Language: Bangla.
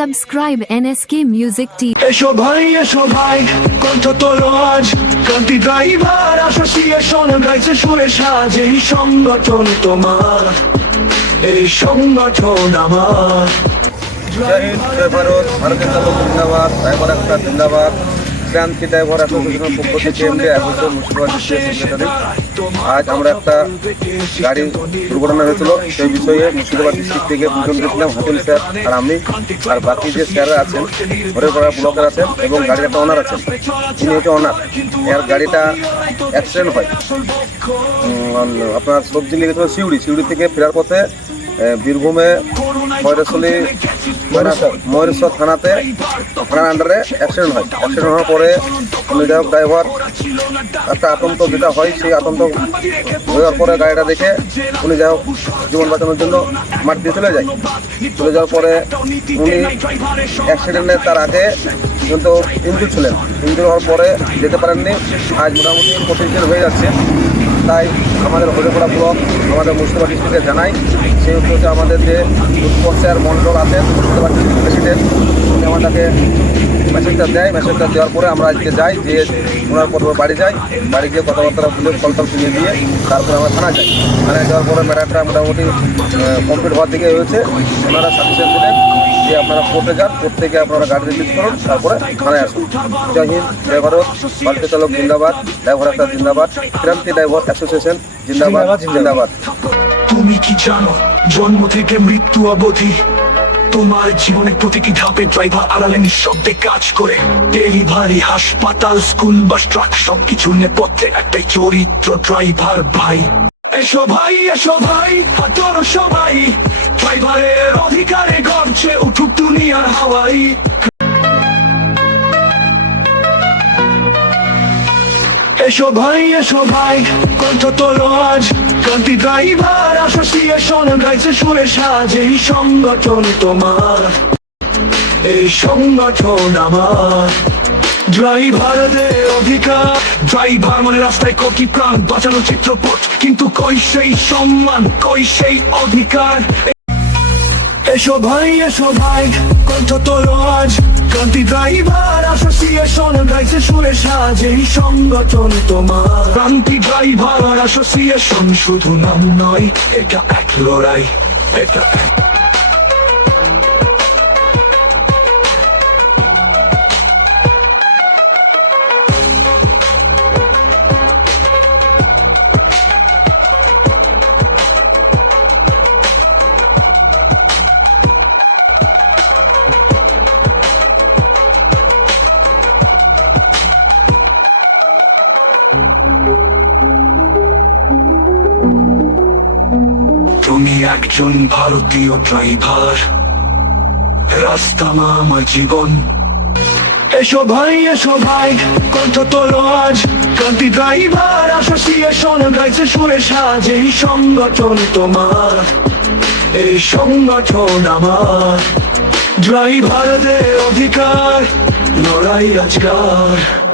Subscribe এনএসকে মিউজিক টি এসো ভাই এসো ভাই কণ্ঠ তোলো আজ। কান্তি ড্রাইভার অ্যাসোসিয়েশন গাইছে সুরে সাজ। এই সংগঠন তোমার এই সংগঠন আমার। জয় হিন্দ জয় ভারত। ভারতের জন্য জিন্দাবাদ ড্রাইভার একটা জিন্দাবাদ ক্রান্তি ড্রাইভার অ্যাসোসিয়েশনের পক্ষ থেকে এমডি অ্যাসোসিয়েশন মুর্শিদাবাদ সেক্রেটারি আজ আমরা একটা গাড়ি দুর্ঘটনা হয়েছিল সেই বিষয়ে মুর্শিদাবাদ ডিস্ট্রিক্ট থেকে দুজন গেছিলাম হাকিম স্যার আর আমি। আর বাকি যে স্যাররা আছেন হরেপাড়া ব্লকের আছেন এবং গাড়ির একটা ওনার আছেন। তিনি হচ্ছে ওনার এর গাড়িটা অ্যাক্সিডেন্ট হয়। আপনার সবজি লেগেছিল সিউড়ি। সিউড়ি থেকে ফেরার পথে বীরভূমে ময়ূরেশ্বরী ময়ূরেশ্বর থানাতে, থানার আন্ডারে অ্যাক্সিডেন্ট হয়। অ্যাক্সিডেন্ট হওয়ার পরে হোক ড্রাইভার একটা আতঙ্ক যেটা হয়, সেই আতঙ্ক হওয়ার পরে গাড়িটা দেখে উনি যাই হোক জীবন বাঁচানোর জন্য মাঠ দিয়ে চলে যায়। চলে যাওয়ার পরে উনি অ্যাক্সিডেন্টে তার আগে কিন্তু ইঞ্জুর ছিলেন। ইঞ্জুর হওয়ার পরে যেতে পারেননি। আজ মোটামুটি দিন হয়ে যাচ্ছে। তাই আমাদের হরিপড়া ব্লক, আমাদের মুর্শিদাবাদ ডিস্ট্রিক্টে জানাই, সেই উদ্দেশ্যে আমাদের যে উৎপক্ষের মণ্ডল আছেন, মুর্শিদাবাদ ডিস্ট্রিক্ট প্রেসিডেন্ট উনি আমাদেরকে মেসেজটা দেয় মেসেজটা দেওয়ার পরে আমরা আজকে যাই যে ওনার প্রথমে বাড়ি যাই বাড়ি গিয়ে কথাবার্তা বলে কলটল কিনে দিয়ে তারপরে আমরা থানা যাই। থানায় যাওয়ার পরে ম্যাটারটা মোটামুটি কমপ্লিট হওয়ার দিকে হয়েছে ওনারা সাজেশন দিলেন যে আপনারা কোর্টে যান কোর্ট থেকে আপনারা গাড়ি রিলিজ করুন তারপরে থানায় আসুন। জয় হিন্দ জয় ভারত চালক জিন্দাবাদ ড্রাইভার একটা জিন্দাবাদ ক্রান্তি ড্রাইভার অ্যাসোসিয়েশন জিন্দাবাদ। জিন্দাবাদ। তুমি কি জানো জন্ম থেকে মৃত্যু অবধি তোমার জীবনের প্রতিটি ধাপে ড্রাইভার আড়ালে নিঃশব্দে কাজ করে। ডেলিভারি, হাসপাতাল, স্কুল বা ট্রাক, সবকিছু নেপথ্যে একটাই চরিত্র ড্রাইভার ভাই। এসো ভাই এসো ভাই হাতর সবাই। ড্রাইভারের অধিকারে গড়ছে উঠুক দুনিয়ার হাওয়াই। এসো ভাই এসো ভাই কণ্ঠ তোলো আজ। ক্রান্তি ড্রাইভার অ্যাসোসিয়েশন গাইছে সুরে সাজ। এই সংগঠন তোমার, এই সংগঠন আমার। ড্রাইভারদের অধিকার ড্রাইভার মানে রাস্তায় কোটি প্রাণ, বাঁচানো চিত্রপট। কিন্তু কই সেই সম্মান, কই সেই অধিকার? এসো ভাই এসো ভাই কণ্ঠ তোর আজ। ক্রান্তি ড্রাইভার অ্যাসোসিয়েশন গাইছে সুরে সাজ, এই সংগঠন তোমার। ক্রান্তি ড্রাইভার অ্যাসোসিয়েশন শুধু নাম নয়, এটা এক লড়াই, এটা তুমি একজন ভারতীয় ড্রাইভার। রাস্তা মা আমার জীবন। এসো ভাই এসো ভাই, কণ্ঠ তোলো আজ। ক্রান্তি ড্রাইভার, অ্যাসোসিয়েশন গাইছে সুরে সাজ এই সংগঠন তোমার। এই সংগঠন আমার। ড্রাইভারদের অধিকার, লড়াই আজকার।